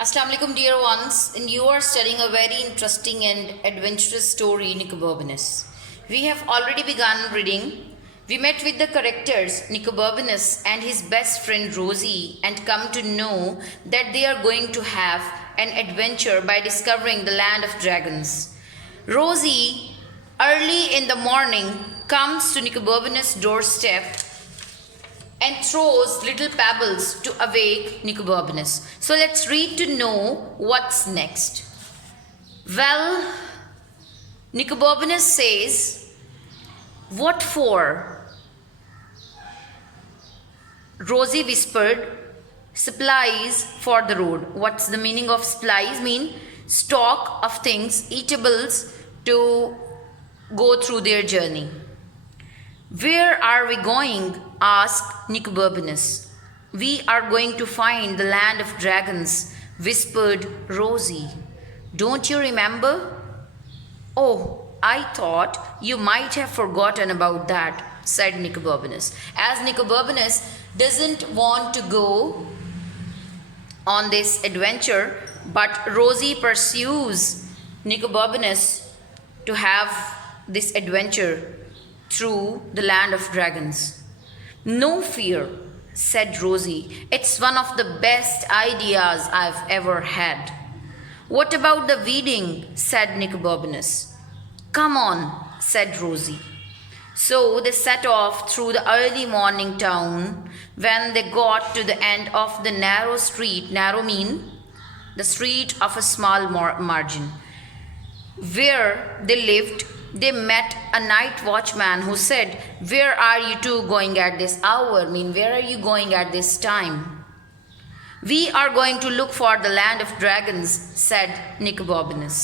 Assalamu alaikum, dear ones, and you are studying a very interesting and adventurous story, Nicobobinus. We have already begun reading. We met with the characters Nicobobinus and his best friend Rosie and come to know that they are going to have an adventure by discovering the land of dragons. Rosie, early in the morning, comes to Nicobobinus' doorstep and throws little pebbles to awake Nicobobinus. So let's read to know what's next. Well, Nicobobinus says, "What for?" Rosie whispered, "Supplies for the road." What's the meaning of supplies? Mean stock of things, eatables to go through their journey. "Where are we going?" asked Nicobobinus. "We are going to find the land of dragons," whispered Rosie. "Don't you remember?" "Oh, I thought you might have forgotten about that," said Nicobobinus. As Nicobobinus doesn't want to go on this adventure, but Rosie pursues Nicobobinus to have this adventure through the land of dragons. "No fear," said Rosie. "It's one of the best ideas I've ever had." "What about the wedding?" said Nicobobinus. "Come on," said Rosie. So they set off through the early morning town. When they got to the end of the narrow street, narrow mean the street of a small margin, where they lived, they met a night watchman who said, "Where are you two going at this hour?" Mean, where are you going at this time? "We are going to look for the land of dragons," said Nicobobinus.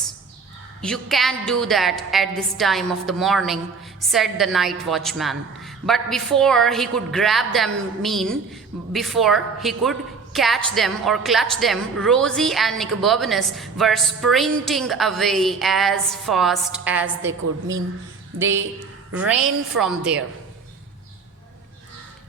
"You can't do that at this time of the morning," said the night watchman. But before he could grab them, before he could catch them or clutch them, Rosie and Nicobobinus were sprinting away as fast as they could. They ran from there.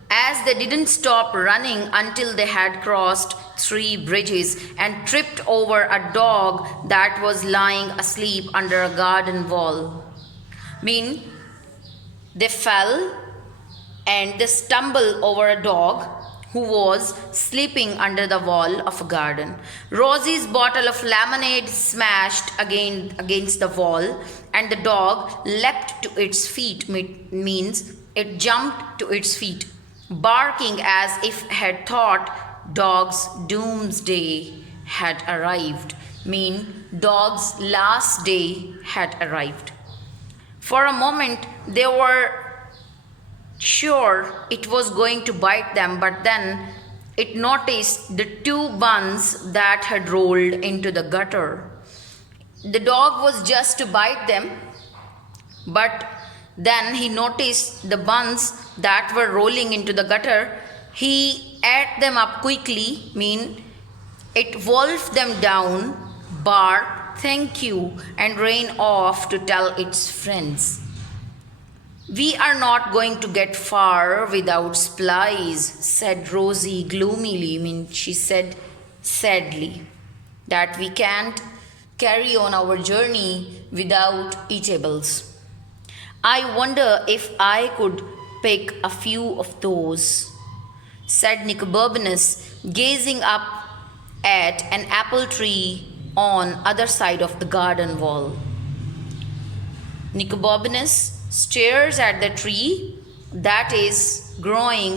As they didn't stop running until they had crossed 3 bridges and tripped over a dog that was lying asleep under a garden wall. They fell and they stumbled over a dog who was sleeping under the wall of a garden. Rosie's bottle of lemonade smashed against the wall, and the dog leapt to its feet, means it jumped to its feet, barking as if it had thought dog's doomsday had arrived, dog's last day had arrived. For a moment they were sure it was going to bite them, but then it noticed the 2 buns that had rolled into the gutter. The dog was just to bite them, but then he noticed the buns that were rolling into the gutter. He ate them up quickly, it wolfed them down, barked "thank you," and ran off to tell its friends. "We are not going to get far without supplies," said Rosie gloomily. She said sadly that we can't carry on our journey without eatables. "I wonder if I could pick a few of those," said Nicobobinus, gazing up at an apple tree on other side of the garden wall. Nicobobinus stares at the tree that is growing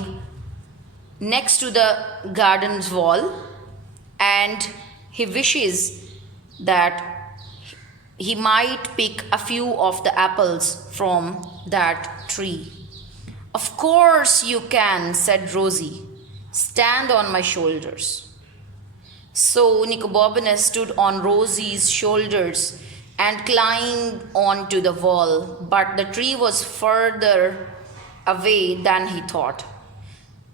next to the garden's wall, and he wishes that he might pick a few of the apples from that tree. "Of course you can," said Rosie. "Stand on my shoulders." So Nicobobinus stood on Rosie's shoulders and climbed onto the wall, but the tree was further away than he thought.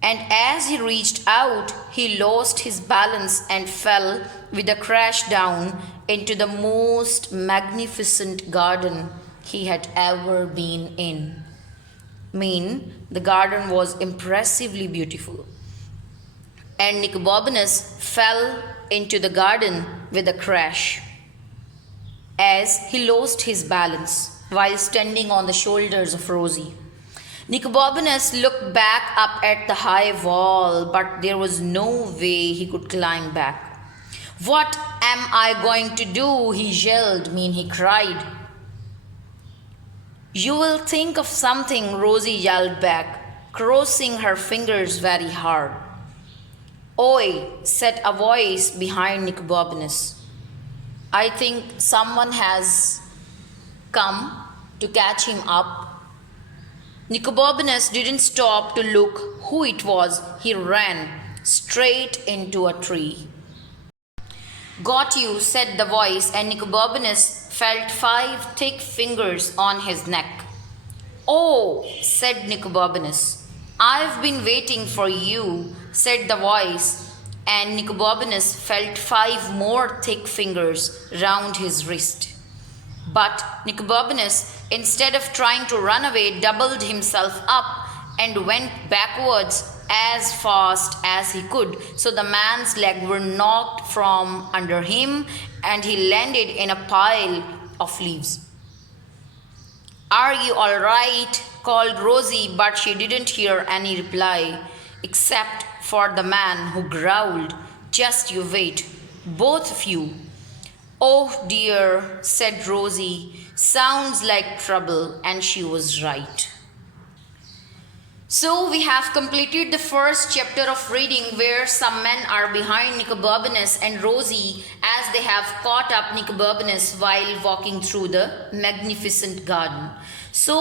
And as he reached out, he lost his balance and fell with a crash down into the most magnificent garden he had ever been in. The garden was impressively beautiful. And Nicobobinus fell into the garden with a crash as he lost his balance while standing on the shoulders of Rosie. Nicobobinus looked back up at the high wall, but there was no way he could climb back. "What am I going to do?" he yelled, he cried. "You will think of something," Rosie yelled back, crossing her fingers very hard. "Oi," said a voice behind Nicobobinus. "I think someone has come to catch him up." Nicobobinus didn't stop to look who it was. He ran straight into a tree. "Got you," said the voice, and Nicobobinus felt 5 thick fingers on his neck. "Oh," said Nicobobinus. "I've been waiting for you," said the voice, and Nicobobinus felt 5 more thick fingers round his wrist. But Nicobobinus, instead of trying to run away, doubled himself up and went backwards as fast as he could. So the man's legs were knocked from under him and he landed in a pile of leaves. "Are you all right?" called Rosie, but she didn't hear any reply except for the man who growled, "Just you wait, both of you." "Oh dear," said Rosie. "Sounds like trouble," and she was right. So we have completed the first chapter of reading where some men are behind Nicobobinus and Rosie as they have caught up Nicobobinus while walking through the magnificent garden. So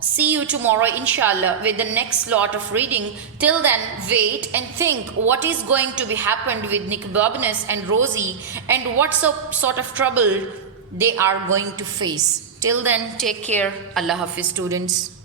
see you tomorrow inshallah with the next lot of reading. Till then, wait and think what is going to be happened with Nicobobinus and Rosie and what sort of trouble they are going to face. Till then, take care. Allah Hafiz, students.